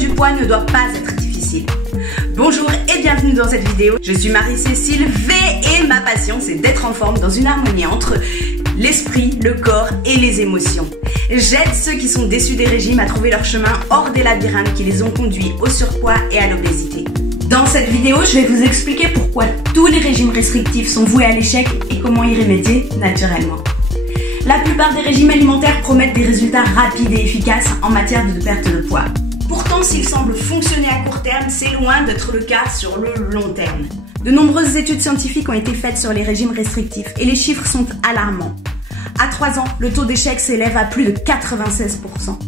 du poids ne doit pas être difficile. Bonjour et bienvenue dans cette vidéo. Je suis Marie-Cécile V et ma passion c'est d'être en forme dans une harmonie entre l'esprit, le corps et les émotions. J'aide ceux qui sont déçus des régimes à trouver leur chemin hors des labyrinthes qui les ont conduits au surpoids et à l'obésité. Dans cette vidéo, je vais vous expliquer pourquoi tous les régimes restrictifs sont voués à l'échec et comment y remédier naturellement. La plupart des régimes alimentaires promettent des résultats rapides et efficaces en matière de perte de poids. Pourtant, s'ils semblent fonctionner à court terme, c'est loin d'être le cas sur le long terme. De nombreuses études scientifiques ont été faites sur les régimes restrictifs et les chiffres sont alarmants. À 3 ans, le taux d'échec s'élève à plus de 96%.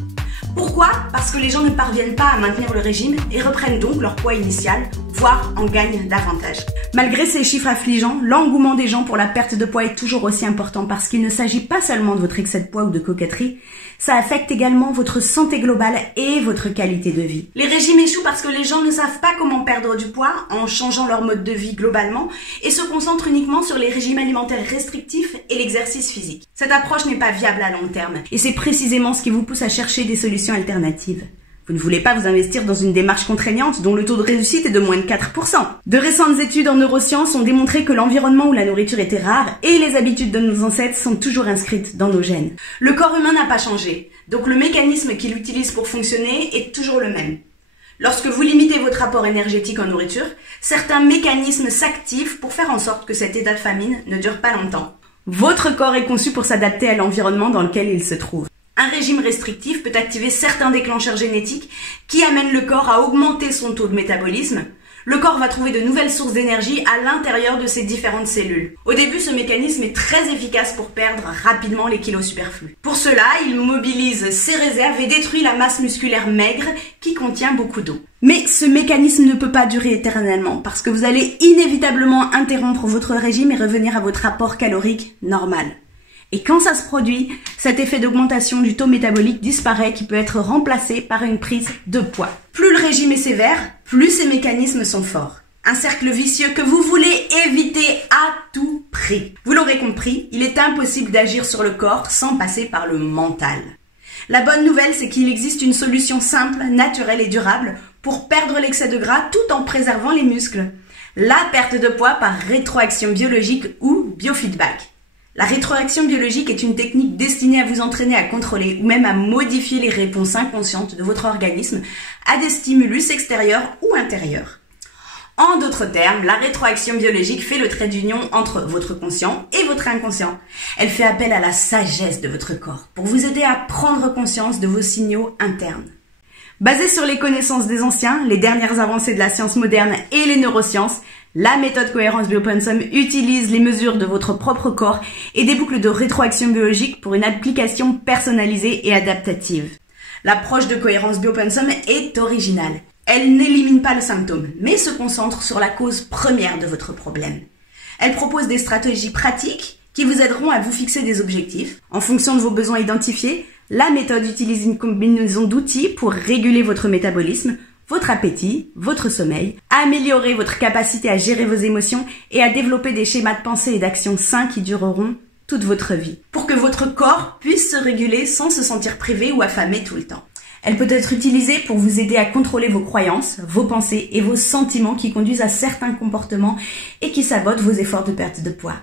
Pourquoi ? Parce que les gens ne parviennent pas à maintenir le régime et reprennent donc leur poids initial, voire en gagnent davantage. Malgré ces chiffres affligeants, l'engouement des gens pour la perte de poids est toujours aussi important parce qu'il ne s'agit pas seulement de votre excès de poids ou de coquetterie, ça affecte également votre santé globale et votre qualité de vie. Les régimes échouent parce que les gens ne savent pas comment perdre du poids en changeant leur mode de vie globalement et se concentrent uniquement sur les régimes alimentaires restrictifs et l'exercice physique. Cette approche n'est pas viable à long terme et c'est précisément ce qui vous pousse à chercher des solutions alternatives. Vous ne voulez pas vous investir dans une démarche contraignante dont le taux de réussite est de moins de 4%. De récentes études en neurosciences ont démontré que l'environnement où la nourriture était rare et les habitudes de nos ancêtres sont toujours inscrites dans nos gènes. Le corps humain n'a pas changé, donc le mécanisme qu'il utilise pour fonctionner est toujours le même. Lorsque vous limitez votre apport énergétique en nourriture, certains mécanismes s'activent pour faire en sorte que cet état de famine ne dure pas longtemps. Votre corps est conçu pour s'adapter à l'environnement dans lequel il se trouve. Un régime restrictif peut activer certains déclencheurs génétiques qui amènent le corps à augmenter son taux de métabolisme. Le corps va trouver de nouvelles sources d'énergie à l'intérieur de ses différentes cellules. Au début, ce mécanisme est très efficace pour perdre rapidement les kilos superflus. Pour cela, il mobilise ses réserves et détruit la masse musculaire maigre qui contient beaucoup d'eau. Mais ce mécanisme ne peut pas durer éternellement parce que vous allez inévitablement interrompre votre régime et revenir à votre apport calorique normal. Et quand ça se produit, cet effet d'augmentation du taux métabolique disparaît qui peut être remplacé par une prise de poids. Plus le régime est sévère, plus ces mécanismes sont forts. Un cercle vicieux que vous voulez éviter à tout prix. Vous l'aurez compris, il est impossible d'agir sur le corps sans passer par le mental. La bonne nouvelle, c'est qu'il existe une solution simple, naturelle et durable pour perdre l'excès de gras tout en préservant les muscles. La perte de poids par rétroaction biologique ou biofeedback. La rétroaction biologique est une technique destinée à vous entraîner à contrôler ou même à modifier les réponses inconscientes de votre organisme à des stimulus extérieurs ou intérieurs. En d'autres termes, la rétroaction biologique fait le trait d'union entre votre conscient et votre inconscient. Elle fait appel à la sagesse de votre corps pour vous aider à prendre conscience de vos signaux internes. Basée sur les connaissances des anciens, les dernières avancées de la science moderne et les neurosciences, la méthode Cohérence Biopensum utilise les mesures de votre propre corps et des boucles de rétroaction biologique pour une application personnalisée et adaptative. L'approche de Cohérence Biopensum est originale. Elle n'élimine pas le symptôme, mais se concentre sur la cause première de votre problème. Elle propose des stratégies pratiques qui vous aideront à vous fixer des objectifs. En fonction de vos besoins identifiés, la méthode utilise une combinaison d'outils pour réguler votre métabolisme, votre appétit, votre sommeil, à améliorer votre capacité à gérer vos émotions et à développer des schémas de pensée et d'action sains qui dureront toute votre vie, pour que votre corps puisse se réguler sans se sentir privé ou affamé tout le temps. Elle peut être utilisée pour vous aider à contrôler vos croyances, vos pensées et vos sentiments qui conduisent à certains comportements et qui sabotent vos efforts de perte de poids.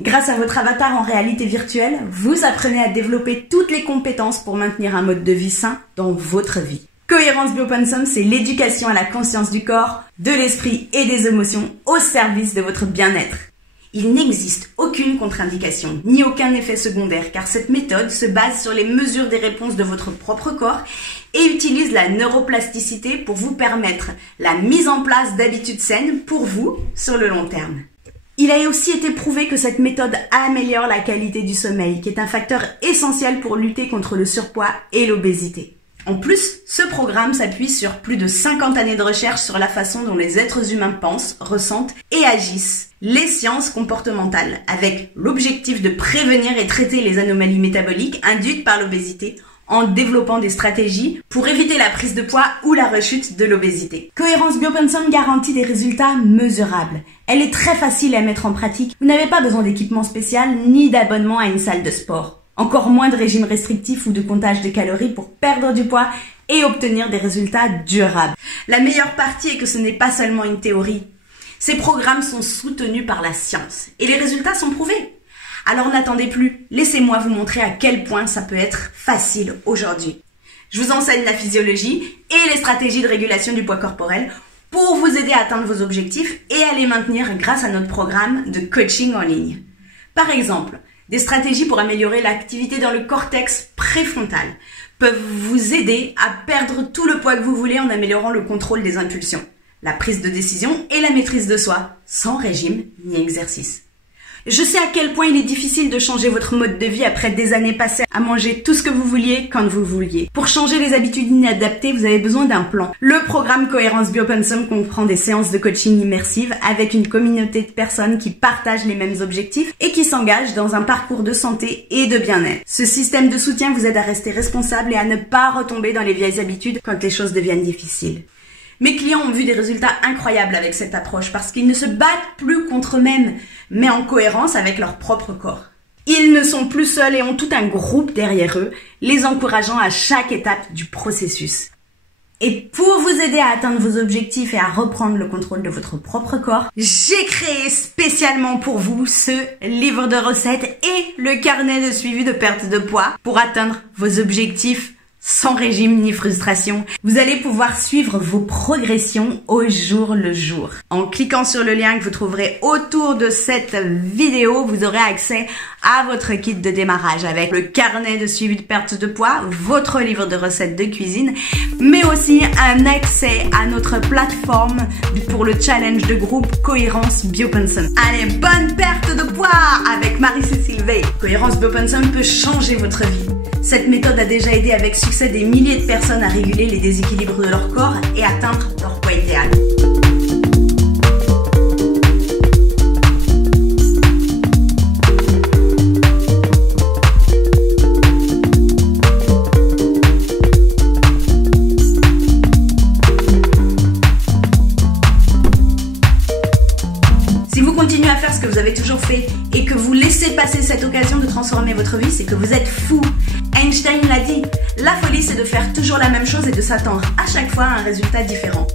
Grâce à votre avatar en réalité virtuelle, vous apprenez à développer toutes les compétences pour maintenir un mode de vie sain dans votre vie. Cohérence Biopensum, c'est l'éducation à la conscience du corps, de l'esprit et des émotions au service de votre bien-être. Il n'existe aucune contre-indication, ni aucun effet secondaire, car cette méthode se base sur les mesures des réponses de votre propre corps et utilise la neuroplasticité pour vous permettre la mise en place d'habitudes saines pour vous sur le long terme. Il a aussi été prouvé que cette méthode améliore la qualité du sommeil, qui est un facteur essentiel pour lutter contre le surpoids et l'obésité. En plus, ce programme s'appuie sur plus de 50 années de recherche sur la façon dont les êtres humains pensent, ressentent et agissent. Les sciences comportementales, avec l'objectif de prévenir et traiter les anomalies métaboliques induites par l'obésité en développant des stratégies pour éviter la prise de poids ou la rechute de l'obésité. Cohérence Biopensum garantit des résultats mesurables. Elle est très facile à mettre en pratique. Vous n'avez pas besoin d'équipement spécial ni d'abonnement à une salle de sport. Encore moins de régime restrictif ou de comptage de calories pour perdre du poids et obtenir des résultats durables. La meilleure partie est que ce n'est pas seulement une théorie. Ces programmes sont soutenus par la science et les résultats sont prouvés. Alors n'attendez plus, laissez-moi vous montrer à quel point ça peut être facile aujourd'hui. Je vous enseigne la physiologie et les stratégies de régulation du poids corporel pour vous aider à atteindre vos objectifs et à les maintenir grâce à notre programme de coaching en ligne. Par exemple, des stratégies pour améliorer l'activité dans le cortex préfrontal peuvent vous aider à perdre tout le poids que vous voulez en améliorant le contrôle des impulsions, la prise de décision et la maîtrise de soi, sans régime ni exercice. Je sais à quel point il est difficile de changer votre mode de vie après des années passées à manger tout ce que vous vouliez quand vous vouliez. Pour changer les habitudes inadaptées, vous avez besoin d'un plan. Le programme Cohérence Biopunson comprend des séances de coaching immersives avec une communauté de personnes qui partagent les mêmes objectifs et qui s'engagent dans un parcours de santé et de bien-être. Ce système de soutien vous aide à rester responsable et à ne pas retomber dans les vieilles habitudes quand les choses deviennent difficiles. Mes clients ont vu des résultats incroyables avec cette approche parce qu'ils ne se battent plus contre eux-mêmes, mais en cohérence avec leur propre corps. Ils ne sont plus seuls et ont tout un groupe derrière eux, les encourageant à chaque étape du processus. Et pour vous aider à atteindre vos objectifs et à reprendre le contrôle de votre propre corps, j'ai créé spécialement pour vous ce livre de recettes et le carnet de suivi de perte de poids pour atteindre vos objectifs sans régime ni frustration. Vous allez pouvoir suivre vos progressions au jour le jour. En cliquant sur le lien que vous trouverez autour de cette vidéo, vous aurez accès à votre kit de démarrage avec le carnet de suivi de perte de poids, votre livre de recettes de cuisine, mais aussi un accès à notre plateforme pour le challenge de groupe Cohérence Biopunson. Allez, bonne perte de poids avec Marie-Cécile Veil. Cohérence Biopunson peut changer votre vie. Cette méthode a déjà aidé avec succès des milliers de personnes à réguler les déséquilibres de leur corps et atteindre leur poids idéal. Si vous continuez à faire ce que vous avez toujours fait et que vous laissez passer cette occasion de transformer votre vie, c'est que vous êtes fou. Einstein l'a dit, la folie c'est de faire toujours la même chose et de s'attendre à chaque fois à un résultat différent.